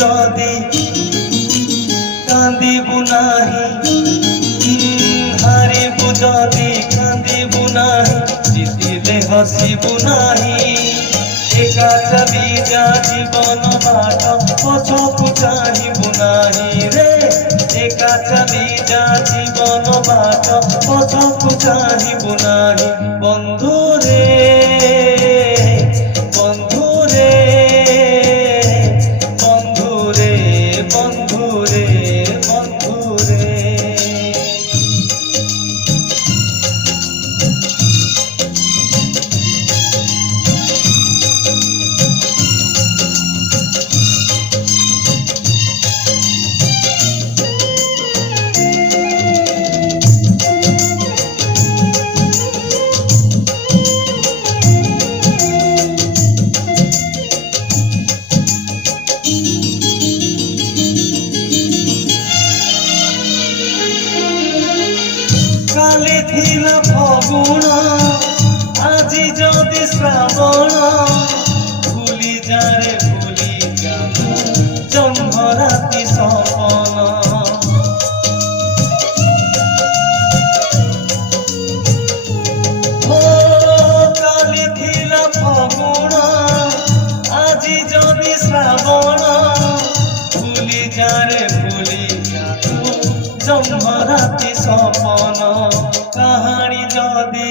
যদি কান্দিবু নাহি, হারিবু যদি কান্দিবু নাহি, জিতিলে হসিবু নাহি। একা চালি যা জীবন বাট, পছকু চাহিবু নাহি রে। একা চালি যা জীবন বাট, পছকু চাহিবু নাহি। বন্ধু রে বন্ধু রে বন্ধু রে বন্ধু রে বন্ধু রে। কালে থিলা ফগুণ, আজি যদি শ্রাবণ। ভুলি যারে ভুলি যাব, জন্ম রাতি সপন। ও কালে থিলা ফগুণ, আজি যদি শ্রাবণ। ভুলি যারে ভুলি যাব, জন্ম রাতি সপন। কাহানি যদি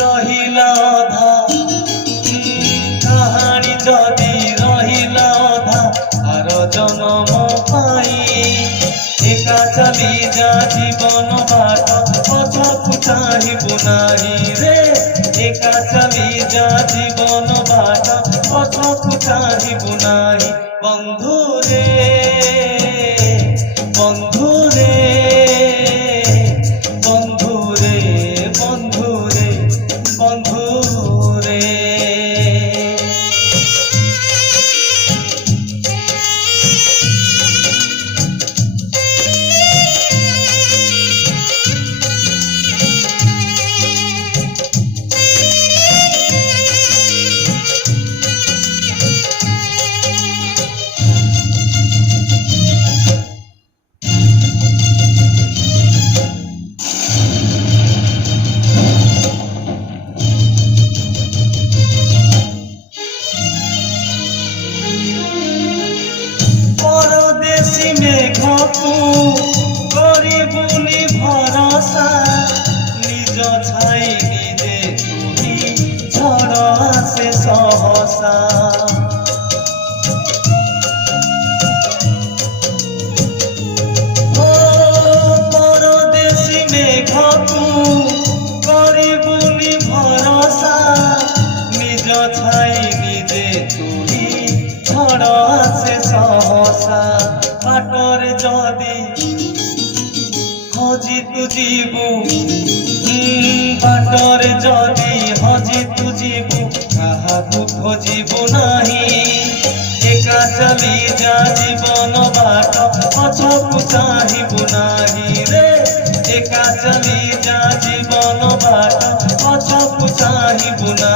রহিলা অধা, কাহানি যদি রহিলা অধা, আর জনম পাই। একা চালি যা জীবন বাট, পছকু চাহিবু নাহি রে। একা চালি যা জীবন বাট, পছকু চাহিবু নাহি। বন্ধু রে বন্ধু রে বন্ধু রে বন্ধু রে বন্ধু রে। পরদেশী মেঘকু করিবুনি ভরসা, নিজ ছাই নিজে তুহি ঝড় আসে সহসা। ও পরদেশী মেঘকু করিবুনি ভরসা, নিজ ছাই নিজে তুহি ঝড় আসে সহসা। বাটরে যদি হজি তু ଯିବୁ, ବାଟରେ ଯଦି ହଜି ତୁ ଯିବୁ, କାହାକୁ ଖୋଜିବୁ ନାହିଁ। ଏକା ଚାଲି ଯା ଜୀବନ ବାଟ, ପଛକୁ ଚାହିଁବୁ ନାହିଁ ରେ। ଏକା ଚାଲି ଯା ଜୀବନ ବାଟ, ପଛକୁ ଚାହିଁବୁ ନାହିଁ।